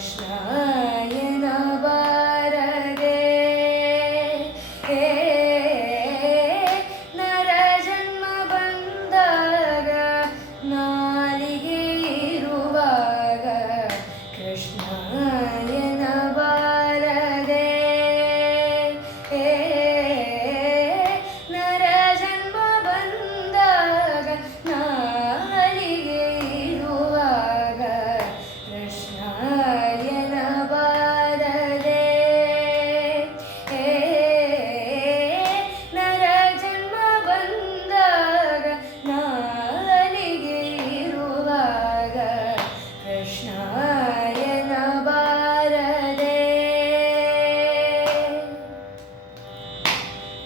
Krishna